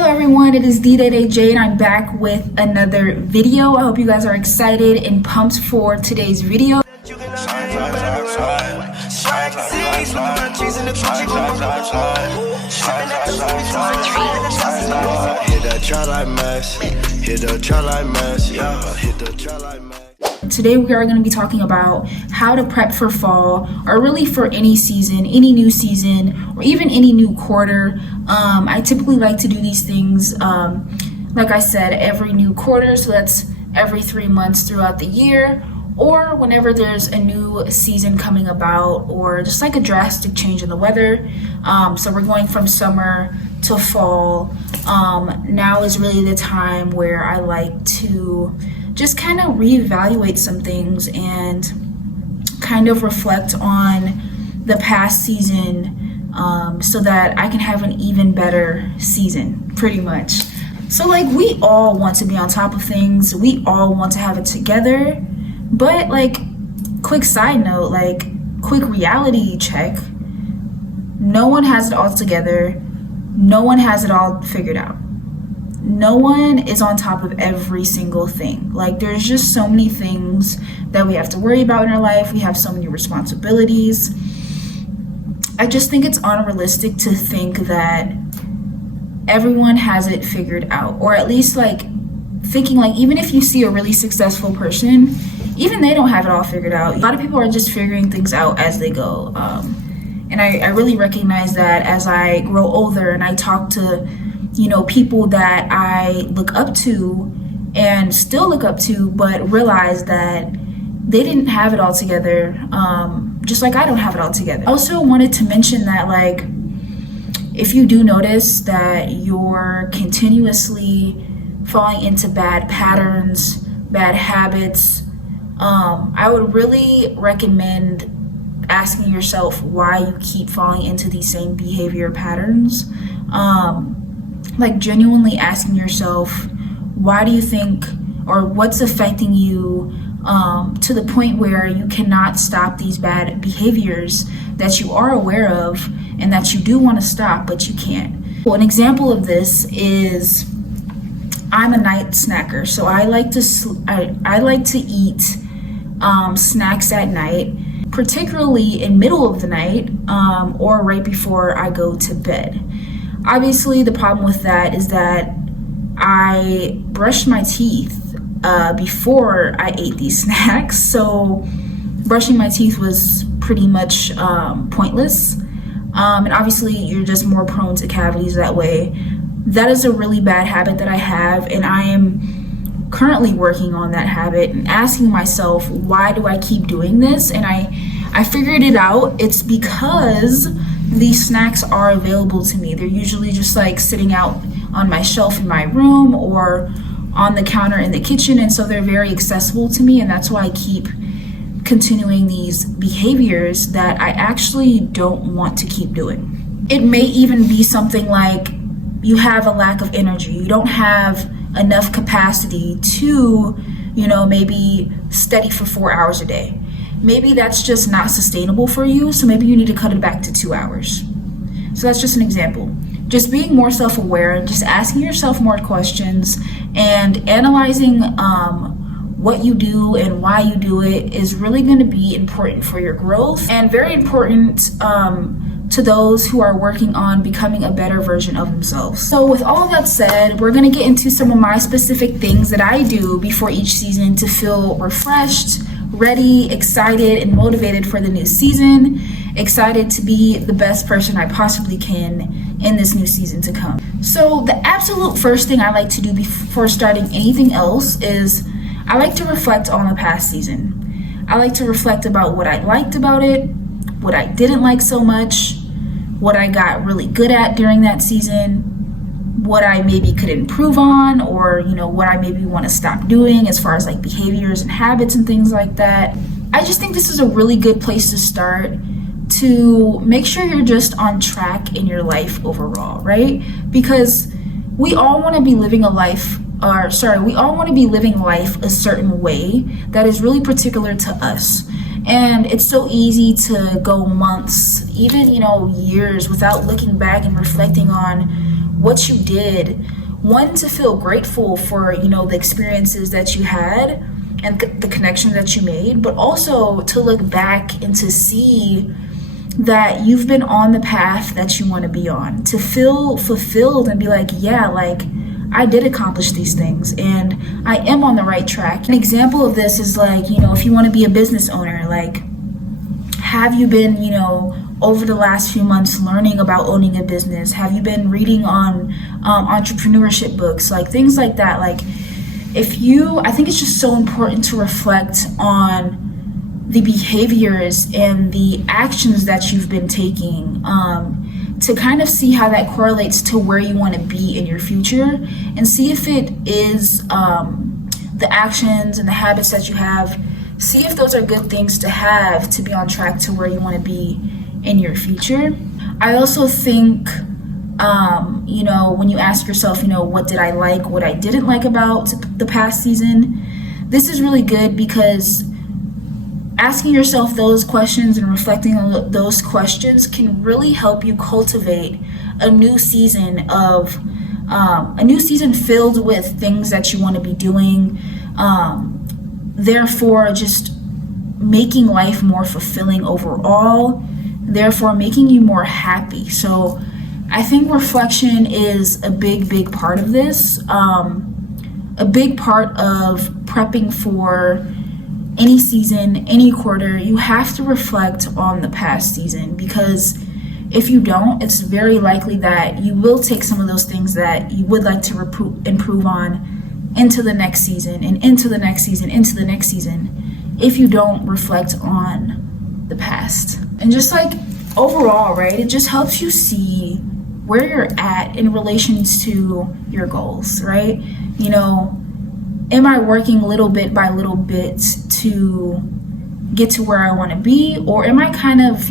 Hello everyone, it is D-Day and I'm back with another video. I hope you guys are excited and pumped for today's video. Today we are going to be talking about how to prep for fall, or really for any season, any new season, or even any new quarter. I typically like to do these things, like I said, every new quarter, so that's every 3 months throughout the year, or whenever there's a new season coming about, or just like a drastic change in the weather. So we're going from summer to fall. Now is really the time where I like to just kind of reevaluate some things and kind of reflect on the past season, so that I can have an even better season, pretty much. So like, we all want to be on top of things, we all want to have it together, but like, quick side note, like quick reality check, no one has it all together, no one has it all figured out. No one is on top of every single thing. Like, there's just so many things that we have to worry about in our life. We have so many responsibilities. I just think it's unrealistic to think that everyone has it figured out, or at least like thinking like, even if you see a really successful person, even they don't have it all figured out. A lot of people are just figuring things out as they go. And I really recognize that as I grow older and I talk to people that I look up to and still look up to, but realize that they didn't have it all together, just like I don't have it all together. I also wanted to mention that, like, if you do notice that you're continuously falling into bad patterns, bad habits, I would really recommend asking yourself why you keep falling into these same behavior patterns. Like, genuinely asking yourself, why do you think, or what's affecting you to the point where you cannot stop these bad behaviors that you are aware of and that you do want to stop, but you can't. Well, an example of this is, I'm a night snacker, so I like to eat snacks at night, particularly in middle of the night, or right before I go to bed. Obviously, the problem with that is that I brushed my teeth before I ate these snacks, so brushing my teeth was pretty much pointless. And obviously, you're just more prone to cavities that way. That is a really bad habit that I have, and I am currently working on that habit and asking myself, why do I keep doing this? And I figured it out. It's because these snacks are available to me. They're usually just like sitting out on my shelf in my room or on the counter in the kitchen, and so they're very accessible to me, and that's why I keep continuing these behaviors that I actually don't want to keep doing. It may even be something like you have a lack of energy, you don't have enough capacity to, maybe study for 4 hours a day. Maybe that's just not sustainable for you, so maybe you need to cut it back to 2 hours. So that's just an example. Just being more self-aware, just asking yourself more questions, and analyzing what you do and why you do it is really going to be important for your growth, and very important to those who are working on becoming a better version of themselves. So with all of that said, we're going to get into some of my specific things that I do before each season to feel refreshed, ready, excited, and motivated for the new season, excited to be the best person I possibly can in this new season to come. So the absolute first thing I like to do before starting anything else is I like to reflect on the past season. I like to reflect about what I liked about it, what I didn't like so much, what I got really good at during that season, what I maybe could improve on, or what I maybe want to stop doing as far as like behaviors and habits and things like that. I just think this is a really good place to start to make sure you're just on track in your life overall, right? Because we all want to be living life a certain way that is really particular to us. And it's so easy to go months, even years, without looking back and reflecting on what you did, one, to feel grateful for, the experiences that you had and the connections that you made, but also to look back and to see that you've been on the path that you want to be on, to feel fulfilled and be like, yeah, like I did accomplish these things and I am on the right track. An example of this is like, if you want to be a business owner, like, have you been, over the last few months learning about owning a business? Have you been reading on entrepreneurship books, like things like that? Like, I think it's just so important to reflect on the behaviors and the actions that you've been taking, to kind of see how that correlates to where you want to be in your future, and see if it is the actions and the habits that you have, see if those are good things to have to be on track to where you want to be in your future. I also think, when you ask yourself, what did I like, what I didn't like about the past season, this is really good, because asking yourself those questions and reflecting on those questions can really help you cultivate a new season filled with things that you want to be doing. Therefore, just making life more fulfilling overall, therefore making you more happy. So I think reflection is a big part of this. A big part of prepping for any season, any quarter. You have to reflect on the past season, because if you don't, it's very likely that you will take some of those things that you would like to improve on into the next season and into the next season, into the next season, if you don't reflect on the past. And just like overall, right, it just helps you see where you're at in relations to your goals, right? Am I working little bit by little bit to get to where I want to be? Or am I kind of,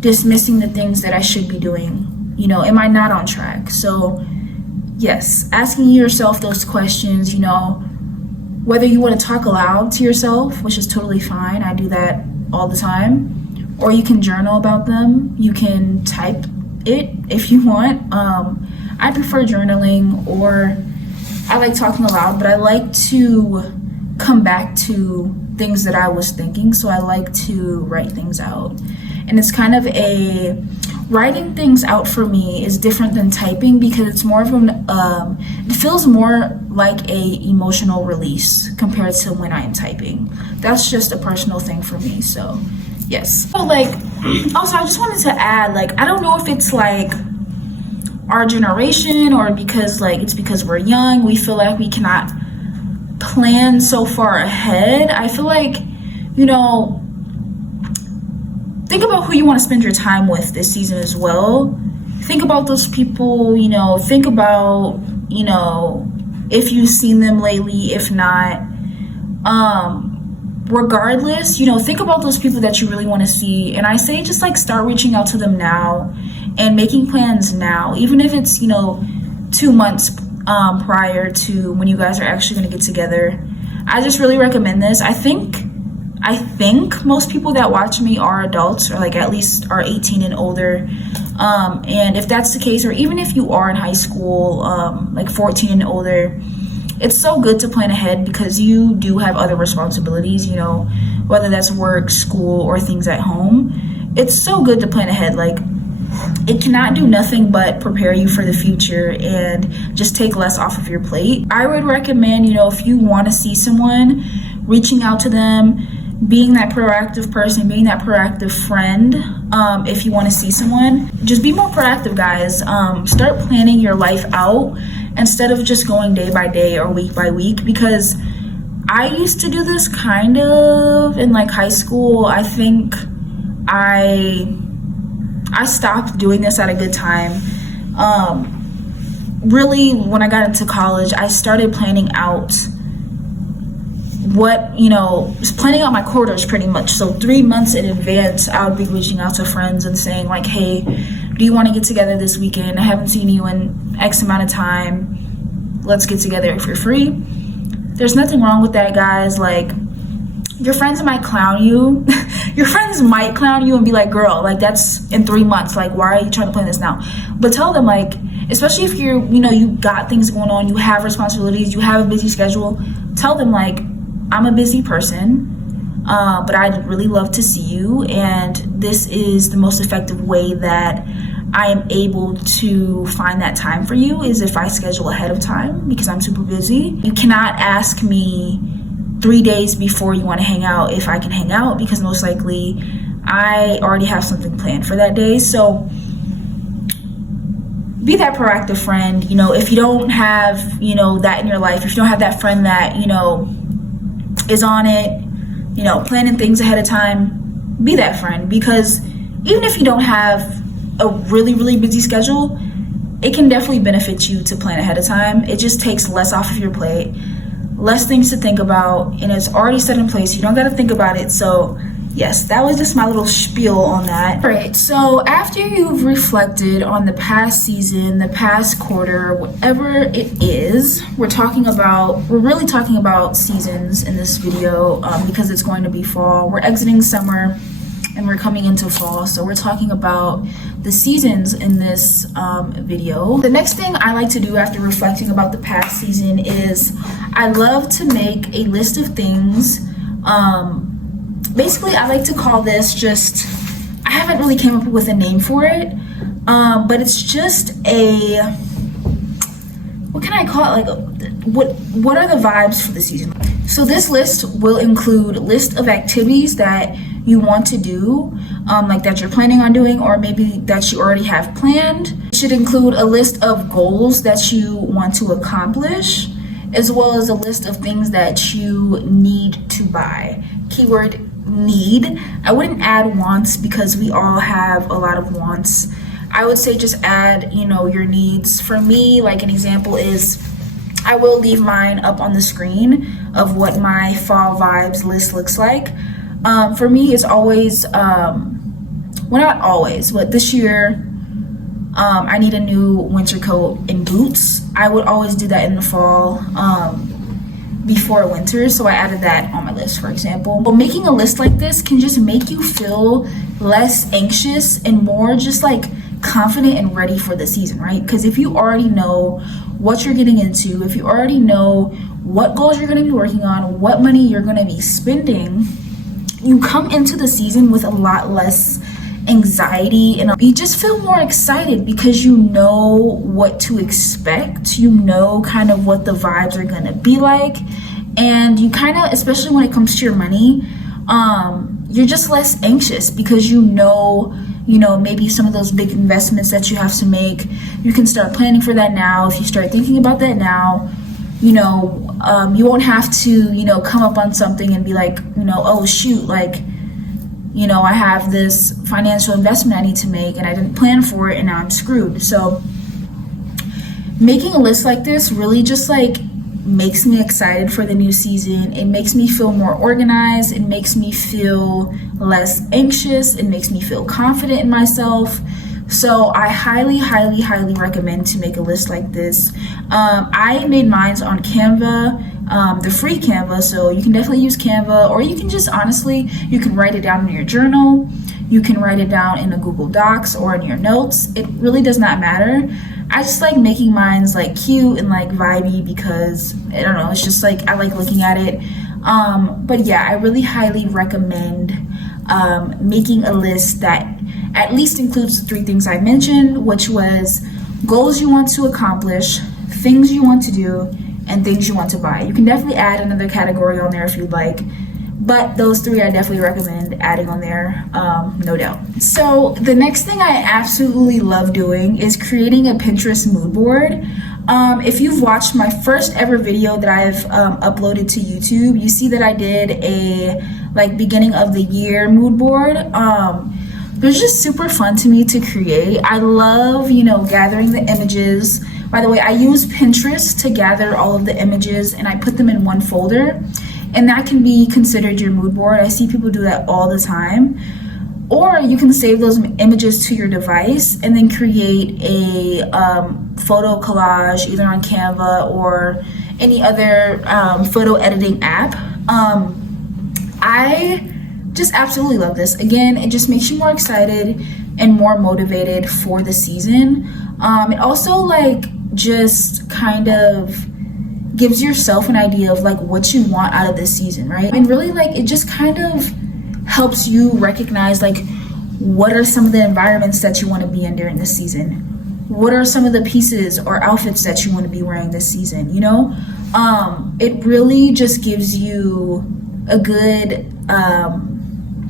dismissing the things that I should be doing? Am I not on track? So yes, asking yourself those questions, whether you want to talk aloud to yourself, which is totally fine. I do that all the time. Or you can journal about them. You can type it if you want. I prefer journaling, or I like talking aloud, but I like to come back to things that I was thinking. So I like to write things out. And it's kind of writing things out for me is different than typing, because it's more of it feels more like a emotional release compared to when I am typing. That's just a personal thing for me. So yes. So also I just wanted to add, I don't know if it's our generation, or because it's because we're young, we feel like we cannot plan so far ahead. I feel like, think about who you want to spend your time with this season as well. Think about those people, think about, if you've seen them lately, if not, regardless, think about those people that you really want to see. And I say just start reaching out to them now and making plans now, even if it's 2 months prior to when you guys are actually going to get together. I just really recommend this. I think most people that watch me are adults, or at least are 18 and older. And if that's the case, or even if you are in high school, 14 and older, it's so good to plan ahead, because you do have other responsibilities, whether that's work, school, or things at home. It's so good to plan ahead. It cannot do nothing but prepare you for the future and just take less off of your plate. I would recommend, if you want to see someone, reaching out to them, being that proactive person, being that proactive friend. If you want to see someone, just be more proactive, guys. Start planning your life out instead of just going day by day or week by week, because I used to do this kind of in high school. I think I stopped doing this at a good time. Really, when I got into college, I started planning out planning out my quarters pretty much. So 3 months in advance, I would be reaching out to friends and saying hey, do you want to get together this weekend? I haven't seen you in X amount of time. Let's get together if you're free. There's nothing wrong with that, guys. Your friends might clown you. Your friends might clown you and be like, girl, that's in 3 months. Why are you trying to plan this now? But tell them, especially if you're, you got things going on, you have responsibilities, you have a busy schedule, tell them like, I'm a busy person, but I'd really love to see you, and this is the most effective way that I am able to find that time for you is if I schedule ahead of time, because I'm super busy. You cannot ask me 3 days before you want to hang out if I can hang out, because most likely I already have something planned for that day. So be that proactive friend. If you don't have, that in your life, if you don't have that friend that, is on it, planning things ahead of time, be that friend. Because even if you don't have a really, really busy schedule, it can definitely benefit you to plan ahead of time. It just takes less off of your plate, less things to think about, and it's already set in place. You don't got to think about it. So yes, that was just my little spiel on that. All right, so after you've reflected on the past season, the past quarter, whatever it is, we're really talking about seasons in this video, because it's going to be fall. We're exiting summer and we're coming into fall, so we're talking about the seasons in this video. The next thing I like to do after reflecting about the past season is I love to make a list of things. Basically, I like to call this I haven't really came up with a name for it, but it's just what can I call it? Like, what are the vibes for the season? So this list will include a list of activities that you want to do, like that you're planning on doing, or maybe that you already have planned. It should include a list of goals that you want to accomplish, as well as a list of things that you need to buy. Keyword need. I wouldn't add wants because we all have a lot of wants. I would say just add, your needs. For me, like an example is, I will leave mine up on the screen of what my fall vibes list looks like. For me, it's always, well, not always, but this year, I need a new winter coat and boots. I would always do that in the fall, before winter, so I added that on my list, for example. But making a list like this can just make you feel less anxious and more just like confident and ready for the season, right? Because if you already know what you're getting into, if you already know what goals you're going to be working on, what money you're going to be spending, you come into the season with a lot less anxiety, and you just feel more excited because you know what to expect. You know kind of what the vibes are gonna be like, and you kind of, especially when it comes to your money, you're just less anxious because you know maybe some of those big investments that you have to make, you can start planning for that now. If you start thinking about that now, you won't have to come up on something and be like, oh shoot, like, I have this financial investment I need to make and I didn't plan for it and now I'm screwed. So making a list like this really just like makes me excited for the new season. It makes me feel more organized. It makes me feel less anxious. It makes me feel confident in myself. So I highly, highly, highly recommend to make a list like this. I made mine on Canva, the free Canva, so you can definitely use Canva, or you can just honestly, you can write it down in your journal, you can write it down in a Google Docs or in your notes. It really does not matter. I just like making mine like cute and like vibey because, I don't know, it's just like, I like looking at it. But yeah, I really highly recommend making a list that at least includes the 3 things I mentioned, which was goals you want to accomplish, things you want to do, and things you want to buy. You can definitely add another category on there if you'd like, but those 3 I definitely recommend adding on there, no doubt. So the next thing I absolutely love doing is creating a Pinterest mood board. If you've watched my first ever video that I've uploaded to YouTube, you see that I did a beginning of the year mood board. It was just super fun to me to create. I love, gathering the images. By the way, I use Pinterest to gather all of the images and I put them in one folder, and that can be considered your mood board. I see people do that all the time. Or you can save those images to your device and then create a photo collage either on Canva or any other photo editing app. I just absolutely love this. Again, it just makes you more excited. and more motivated for the season. It also like just kind of gives yourself an idea of like what you want out of this season, right? And really like it just kind of helps you recognize like what are some of the environments that you want to be in during this season. What are some of the pieces or outfits that you want to be wearing this season, you know? It really just gives you a good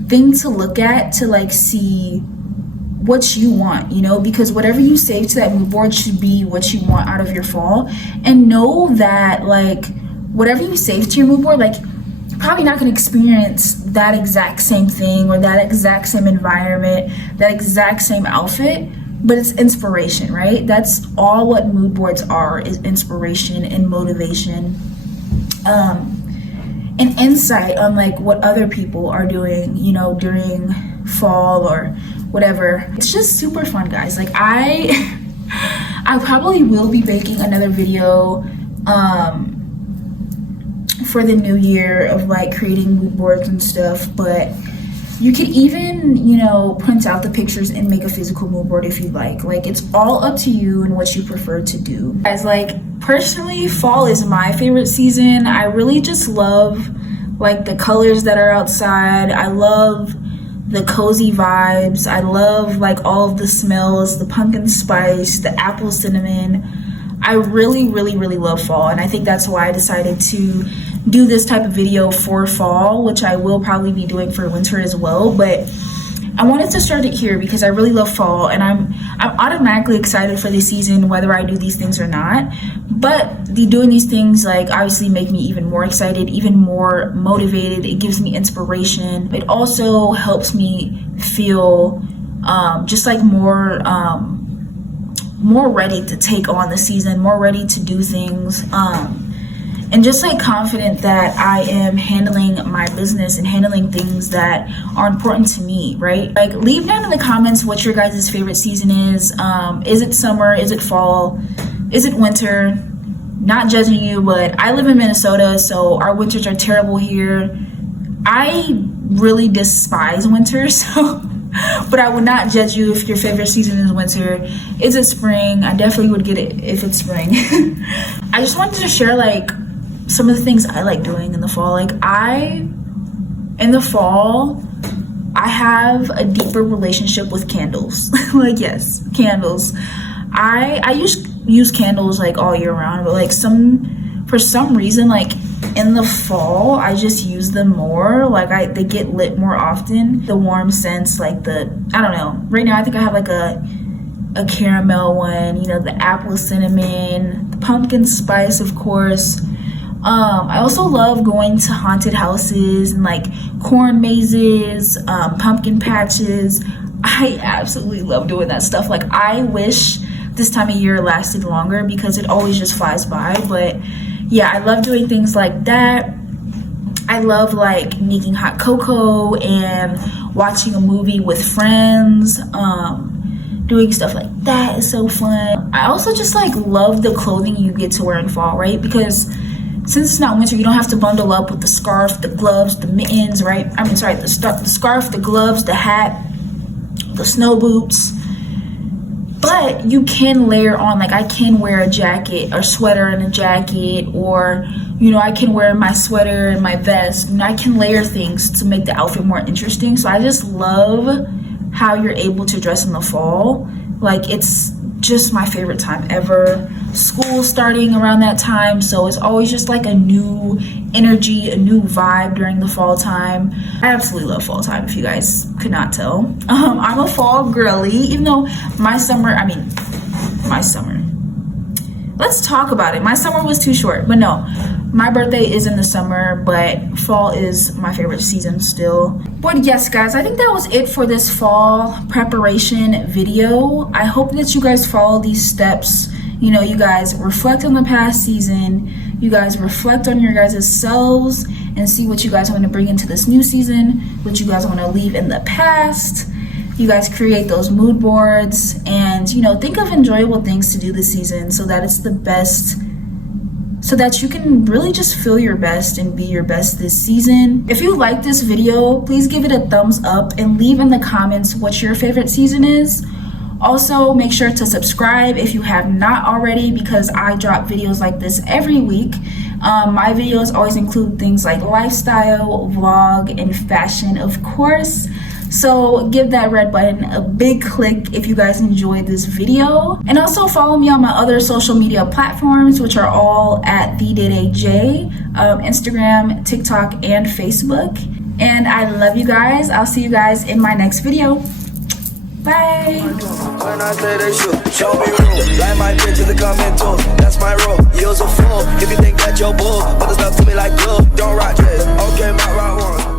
thing to look at to like see what you want, you know, because whatever you save to that mood board should be what you want out of your fall. And know that like whatever you save to your mood board, like you're probably not going to experience that exact same thing or that exact same environment, that exact same outfit, but it's inspiration, right? That's all what mood boards are, is inspiration and motivation, and insight on like what other people are doing, you know, during fall or whatever. It's just super fun, guys. Like I probably will be making another video for the new year of like creating mood boards and stuff, but you could even, you know, print out the pictures and make a physical mood board if you like. Like it's all up to you and what you prefer to do. Guys, like personally, fall is my favorite season. I really just love like the colors that are outside. I love the cozy vibes. I love like all of the smells, the pumpkin spice, the apple cinnamon. I really, really, really love fall, and I think that's why I decided to do this type of video for fall, which I will probably be doing for winter as well. But I wanted to start it here because I really love fall, and I'm automatically excited for this season whether I do these things or not. But doing these things like obviously make me even more excited, even more motivated. It gives me inspiration. It also helps me feel just like more ready to take on the season, more ready to do things, and just like confident that I am handling my business and handling things that are important to me, right? Like leave down in the comments what your guys' favorite season is. Is it summer? Is it fall? Is it winter? Not judging you, but I live in Minnesota, so our winters are terrible here. I really despise winter, so but I would not judge you if your favorite season is winter. Is it spring? I definitely would get it if it's spring. I just wanted to share like some of the things I like doing in the fall. Like in the fall, I have a deeper relationship with candles. Like yes, candles. I use candles like all year round, but like for some reason, like in the fall, I just use them more. Like they get lit more often. The warm scents, like I don't know. Right now, I think I have like a caramel one, you know, the apple cinnamon, the pumpkin spice, of course. I also love going to haunted houses and like corn mazes, pumpkin patches. I absolutely love doing that stuff. Like I wish this time of year lasted longer because it always just flies by. But yeah, I love doing things like that. I love like making hot cocoa and watching a movie with friends. Doing stuff like that is so fun. I also just like love the clothing you get to wear in fall, right? Because since it's not winter, you don't have to bundle up with the scarf, the gloves, the mittens, right? The scarf, the gloves, the hat, the snow boots. But you can layer on, like I can wear a jacket or sweater and a jacket, or, you know, I can wear my sweater and my vest, and I can layer things to make the outfit more interesting. So I just love how you're able to dress in the fall. Like it's just my favorite time ever. School's starting around that time, so it's always just like a new energy, a new vibe during the fall time. I absolutely love fall time, if you guys could not tell. I'm a fall girly, even though my summer, let's talk about it. My summer was too short, but no, my birthday is in the summer, but fall is my favorite season still. But yes, guys, I think that was it for this fall preparation video. I hope that you guys follow these steps. You know, you guys reflect on the past season. You guys reflect on your guys' selves and see what you guys want to bring into this new season, what you guys want to leave in the past. You guys create those mood boards and, you know, think of enjoyable things to do this season so that it's the best so that you can really just feel your best and be your best this season. If you like this video, please give it a thumbs up and leave in the comments what your favorite season is. Also, make sure to subscribe if you have not already, because I drop videos like this every week. My videos always include things like lifestyle, vlog, and fashion, of course. So give that red button a big click if you guys enjoyed this video. And also follow me on my other social media platforms, which are all at TheDayDayJ, Instagram, TikTok, and Facebook. And I love you guys. I'll see you guys in my next video. Bye. When I say they shoot, show me room. Like my bitches are coming too. That's my role. You're a fool if you think that you're bull, but it's not to me like glue. Don't rock this. Okay, my right one.